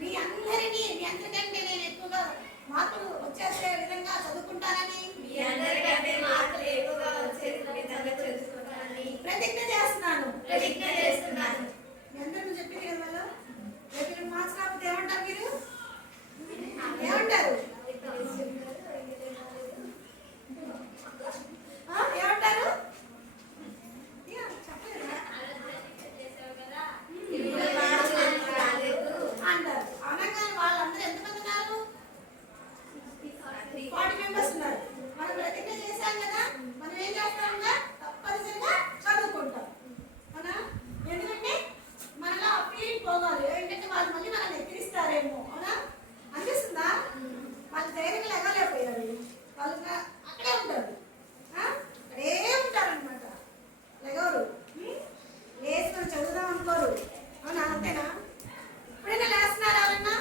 మీ అందరికంటే నేను ఎక్కువగా మార్కులు వచ్చేసే విధంగా చదువుకుంటానని ప్రతిజ్ఞ చేస్తున్నాను. మీ అందరూ చెప్పింది కదా వాళ్ళు రేపు మార్క్స్ రాకపోతే ఏమంటారు మీరు? ఏమంటారు? ఏమంటారు? అంటారు. అనగానే వాళ్ళందరూ ఎంతమంది ఉన్నారు? 40 మెంబర్స్ ఉన్నారు. మనం ప్రతిజ్ఞ చేశాం కదా, మనం ఏం చేస్తాం? తప్పనిసరిగా చదువుకుంటాం. అవునా? ఎందుకంటే మనలో ఆ ఫీలింగ్ పోవాలి. ఏంటంటే వాళ్ళు మళ్ళీ మనల్ని ఎక్కిరిస్తారేమో. అవునా? అనిపిస్తుందా? వాళ్ళు ధైర్యంగా లెగలేకపోయారు, వాళ్ళు అక్కడే ఉంటారు, అక్కడే ఉంటారనమాట. లెగవరు, లేచి మనం చదువుదాం అనుకోరు. అవునా? అంతేనా? ఇప్పుడైనా లేస్తున్నారా ఎవరన్నా?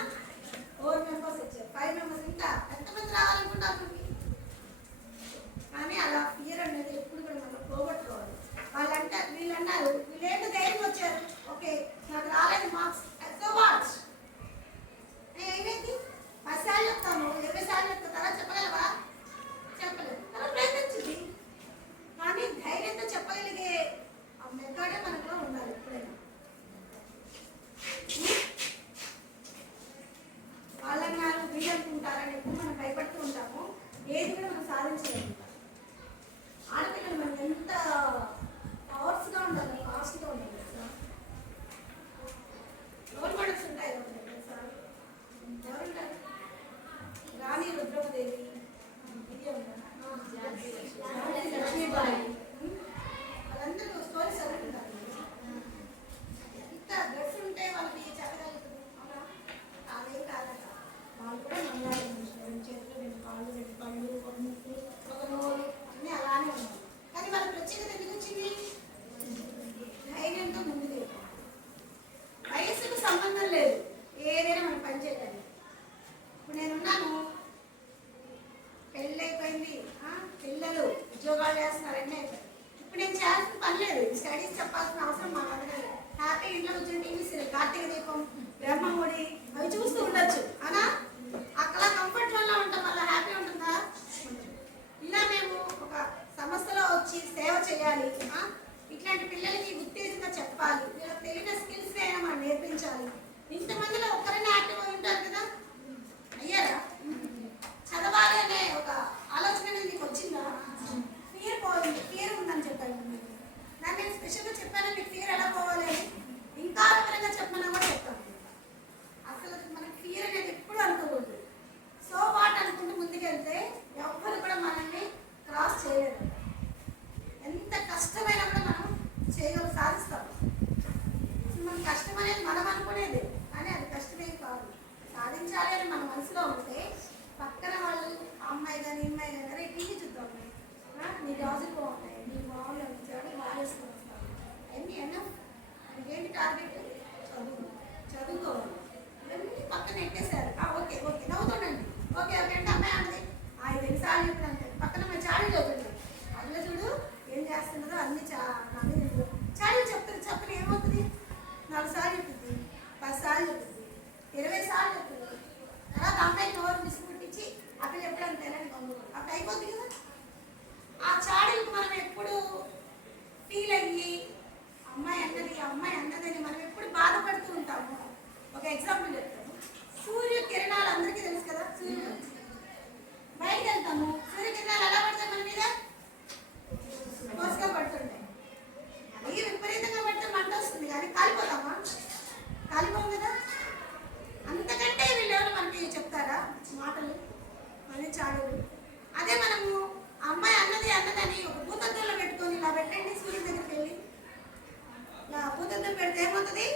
4 మెంబర్స్ వచ్చారు, 5 మెంబర్స్, ఇంకా ఎంతమంది రావాలనుకుంటారు మనకి? కానీ అలా ఫియర్ అనేది ఎప్పుడు కూడా మనం పోగొట్టుకోవాలి. వీళ్ళు అన్నారు వీళ్ళేంటో ధైర్యం వచ్చారు, ఓకే నాకు రాలేదు మార్క్స్, సో వాట్ ఏమైంది? 10 సార్లు చెప్తాము, 20 సార్లు చెప్తారా? చెప్పగలవా? చెప్పలేదు. అలా ప్రయత్నించింది. కానీ ధైర్యంతో చెప్పగలిగే ఆ మెథడే మనలో ఉండాలి ఎప్పుడైనా. వాళ్ళన్నారు వీళ్ళు అనుకుంటారని ఎక్కువ మనం భయపడుతూ ఉంటాము. ఏది కూడా మనం సాధించగలుగుతాం. ఆడపిల్లలు మనం ఎంత పవర్స్గా ఉండాలి, ఫాస్ట్గా ఉండాలి. రోల్ మోడల్స్ ఉంటాయి సార్. ఎవరుంటారు? రాణి రుద్రమదేవి, లక్ష్మీబాయి, వాళ్ళందరూ స్టోరీస్ చదువుకుంటారు. ఇంత గట్స్ ఉంటే వాళ్ళకి చెప్పగలుగుతారు. అవునా? అదేం కాదట. వాళ్ళు కూడా నమ్మాలి. చేతులు 2 కాళ్ళు, 2 కళ్ళు, 1 ముక్కు, 1 నోరు అన్నీ అలానే ఉన్నాయి. కానీ వాళ్ళ ప్రత్యేకత ఎందుకు వచ్చింది? ధైర్యంతో ముందుకు వెళ్తాం. వయసుకు సంబంధం లేదు, ఏదైనా మనం పని చేయగలం. ఇప్పుడు నేనున్నాను, పెళ్ళైపోయింది, పిల్లలు ఉద్యోగాలు చేస్తున్నారు, అన్నీ అయిపోయింది. ఇప్పుడు నేను చేయాల్సిన పని లేదు, స్టడీస్ చెప్పాల్సిన అవసరం మా అందరూ. హ్యాపీ ఇంట్లో వచ్చిన టీవీ సీరియల్ కార్తీక దీపం, బ్రహ్మముడి అవి చూస్తూ ఉండొచ్చు. అవునా? అక్కడ కంఫర్ట్ వల్ల ఉంటాం, వల్ల హ్యాపీ ఉంటుందా? ఇలా మేము ఒక సంస్థలో వచ్చి సేవ చేయాలి, ఇట్లాంటి పిల్లలకి ఉత్తేజంగా చెప్పాలి, వీళ్ళకి తెలియని స్కిల్స్ అయినా మనం నేర్పించాలి. ఇంతమందిలో ఒక్కరైనా యాక్టివ్ అయి ఉంటారు కదా, అయ్యారా? చదవాలి అనే ఒక ఆలోచన మీకు వచ్చిందా? ఫియర్ పోయింది, ఫియర్ ఉందని చెప్పాను. నాకు నేను స్పెషల్గా చెప్పాను మీకు ఫియర్ ఎలా పోవాలి అని. ఇంకా వివరంగా చెప్పమన్నా కూడా చెప్తాను. ఆ మాటలు మళ్ళీ చాడలు. అదే మనము అమ్మాయి అన్నది అన్నదని ఒక భూతద్దంలో పెట్టుకొని ఇలా పెట్టండి, సూర్యుడి దగ్గరికి వెళ్ళి ఇలా భూతద్దం పెడితే ఏమవుతుంది?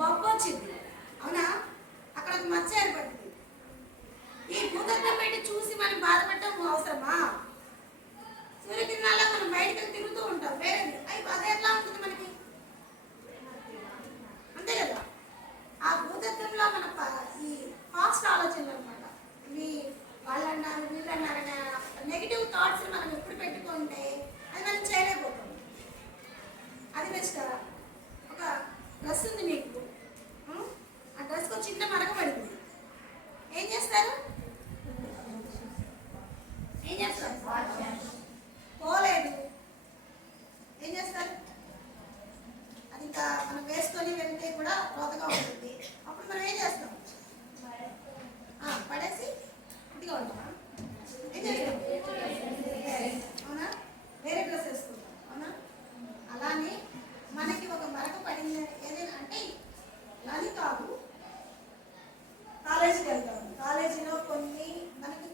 బొబ్బు వచ్చింది, అవునా? అక్కడ ఒక మచ్చ ఏర్పడుతుంది. ఈ భూతద్దం పెట్టి చూసి మనం బాధపడటం అవసరమా? సూర్యకిరణాల్లో మనం బయటకు తిరుగుతూ ఉంటాం, వేరే అదే ఎట్లా ఉంటుంది మనకి? అంతే కదా. ఆ భూతత్వంలో మన ఈ ఫాస్ట్ ఆలోచనలు అనమాట. ఇవి వాళ్ళన్నారు వీళ్ళన్నారనే నెగిటివ్ థాట్స్ మనం ఎప్పుడు పెట్టుకుంటే అది మనం చేయలేకపోతాం. అది బెస్ట్. ఒక డ్రెస్ ఉంది మీకు, ఆ డ్రెస్కి చిన్న మరక పడింది, ఏం చేస్తారు? పోలేదు, ఏం చేస్తారు? అది ఇంకా మనం వేసుకొని వెళ్తే కూడా రోతగా ఉంటుంది. అప్పుడు మనం ఏం చేస్తాం? పడేసి ఇంటిగా ఉంటామా? ఏం చేస్తాం? అవునా, వేరే డ్రెస్ వేసుకుంటాం, అవునా? అలానే మనకి ఒక మరక పడింది ఏదైనా అంటే అది కాదు. కాలేజీకి వెళ్తాం, కాలేజీలో కొన్ని మనకి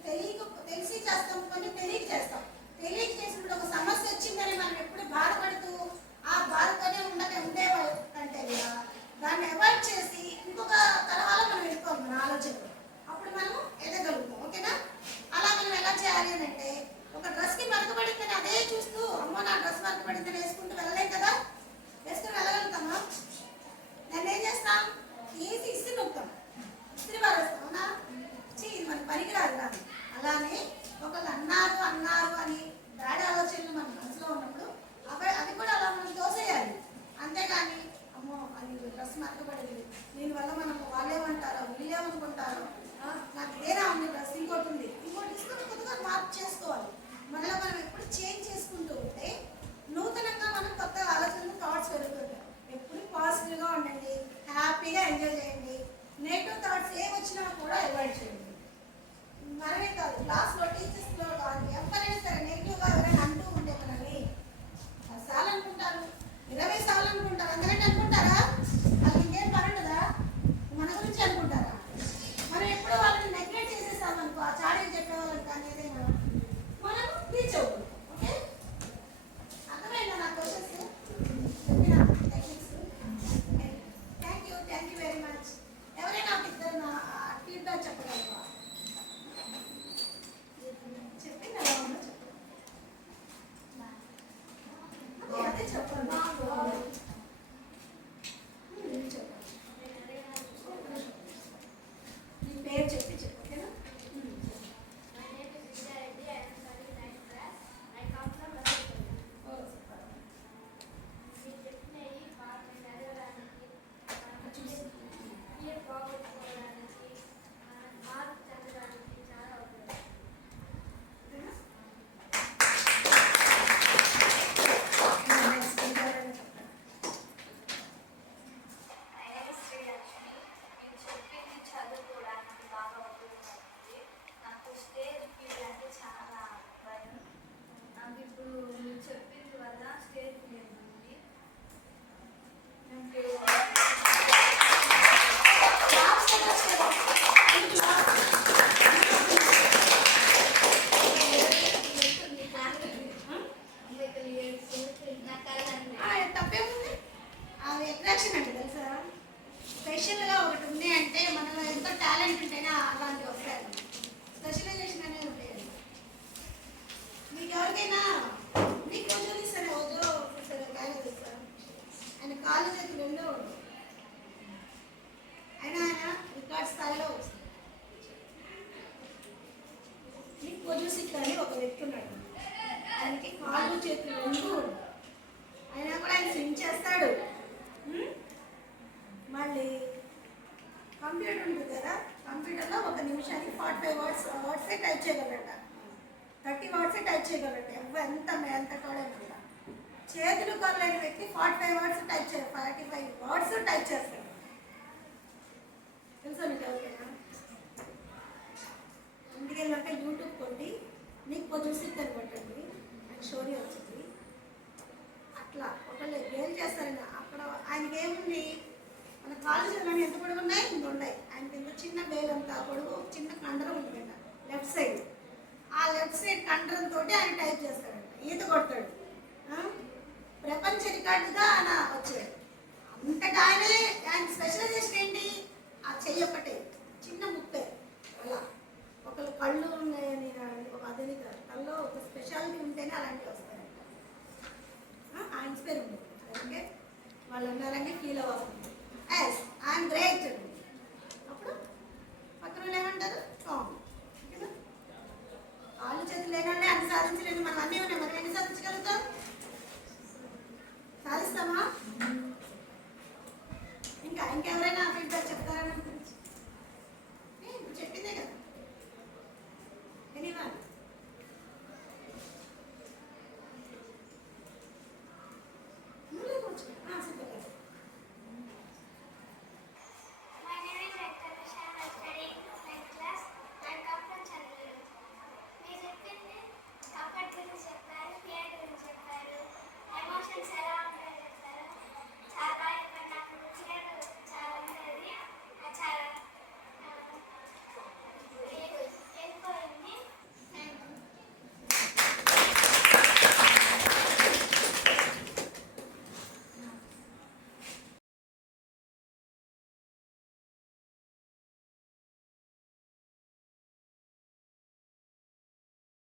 తెలిసి చేస్తాం, కొన్ని తెలియక చేస్తాం. తెలియక చేసినప్పుడు ఒక సమస్య వచ్చిందని మనం ఎప్పుడు బాధపడుతూ ఆ బాధతోనే ఉండేవాళ్ళు కంటే కూడా దాన్ని అవాయిడ్ చేసి ఇంకొక తరహాలో మనం వెళ్ళిపోవాలి మన ఆలోచనలు. అప్పుడు మనం ఎదగలుగుతాం, ఓకేనా? అలా మనం ఎలా చేయాలి అని అంటే, ఒక డ్రెస్కి మరకబడిందని అదే చూస్తూ అమ్మో నా డ్రెస్ మరకబడిందని వేసుకుంటూ వెళ్ళలేం కదా. వేసుకుని వెళ్ళగలుగుతామా? దాన్ని ఏం చేస్తాం? తీసి ఇస్త్రీ నొక్కుతాం, ఇస్త్రీ పారేస్తాం, అవునా? ఇది మనకి పనికిరాదు కాదు. అలానే ఒకళ్ళు అన్నారు అని బ్యాడ్ ఆలోచనలు మన మనసులో ఉన్నప్పుడు అది కూడా అలా మనం దోసేయాలి. అంతేగాని అమ్మో అది డ్రెస్ మరకబడింది, దీనివల్ల మనం వాళ్ళేమంటారో వీళ్ళేమనుకుంటారో, నాకు ఇదేనా ఉంది డ్రెస్, ఇంకోటి ఉంది, ఇంకోటి తీసుకొని కొద్దిగా మార్పు చేసుకోవాలి. మనలో మనం ఎప్పుడు చేంజ్ చేసుకుంటూ ఉంటే నూతనంగా మనం కొత్త ఆలోచనలు థాట్స్ పెరుగుతుంటాయి. ఎప్పుడు పాజిటివ్గా ఉండండి, హ్యాపీగా ఎంజాయ్ చేయండి. నెగిటివ్ థాట్స్ ఏ వచ్చినా కూడా అవాయిడ్ చేయండి. మనమే కాదు, క్లాస్లో టీచర్స్లో కాదు, ఎవరైనా సరే నెగిటివ్గా ఎవరైనా అంటూ ఉంటే మనల్ని 10 సార్లు అనుకుంటారు, 20 సార్లు అనుకుంటారు, అందుకంటే అనుకుంటారా? వాళ్ళకి ఇంకేం పని ఉండదా? మన గురించి అనుకుంటారా? మనం ఎప్పుడు వాళ్ళని నెగ్లెక్ట్ చేసేస్తామనుకో, ఆ చాడీలు చెప్పేవాళ్ళని కానీ ఏదైనా మనం రీచ్ అవుతాం. ఓకే, అర్థమైందా నా క్వశ్చన్స్? చెప్పిన techniques. Thank you very much. ఎవరైనా ఒక ఇద్దరు నా ఫీడ్బ్యాక్ చెప్పగలరా? చెప్పింది ఎలా ఉందో చెప్పండి. అదే చెప్పండి. నీ పేరు చెప్పి చెప్పు, ఓకేనా? తప్పేముంది? అది అట్రాక్షన్ అంటే తెలుసా? స్పెషల్గా ఒకటి ఉంది అంటే మనలో ఎంతో టాలెంట్ ఉంటేనే అలాంటివి వస్తాయి. స్పెషలైజేషన్ అనేది ఉంటుంది. మీకు ఎవరికైనా మీకు కొంచెం ఇస్తాను వద్దు సరే కాలేజ్ ఇస్తాను, ఆయన కాలేజ్ అయితే వెళ్ళేవాడు, ఆయన రికార్డ్ స్థాయిలో వస్తుంది. మీకు పొజుసిక్ అని ఒక వ్యక్తి ఉన్నాడు, ఆయనకి కాళ్ళు చేతులు రెండు, అయినా కూడా ఆయన స్విమ్ చేస్తాడు. మళ్ళీ కంప్యూటర్ ఉంటుంది కదా, కంప్యూటర్లో ఒక నిమిషానికి 45 వర్డ్సే టైప్ చేయగలట, 30 వర్డ్సే టైప్ చేయగలట. ఎంత కూడా చేతులు కొనలేని వ్యక్తి 45 వర్డ్స్ టైప్ చేయాలి, 45 వర్డ్స్ టైప్ చేస్తాడు. తెలుసా మీకు ఎవరికైనా? ఇంటికి వెళ్ళాక యూట్యూబ్ కొట్టి నీకు పొజిషన్ కొట్టండి, ఆయన స్టోరీ వచ్చింది. అట్లా ఒకళ్ళు ఏం చేస్తారని అక్కడ ఆయనకి ఏముంది, మన కాలేజీలో ఎంత పొడుగు ఉన్నాయి, ఇంత ఉన్నాయి. ఆయనకి ఎంత చిన్న బేల్ అంతా పొడుగు, చిన్న వెబ్సైట్ కంట్రోల్ తోటి ఆయన టైప్ చేస్తాడంట, ఈత కొడతాడు. ప్రపంచ రికార్డుగా ఆయన వచ్చాడు. అంతటా ఆయన స్పెషలైజేషన్ ఏంటి? ఆ చెయ్యి ఒకటే, చిన్న ముక్క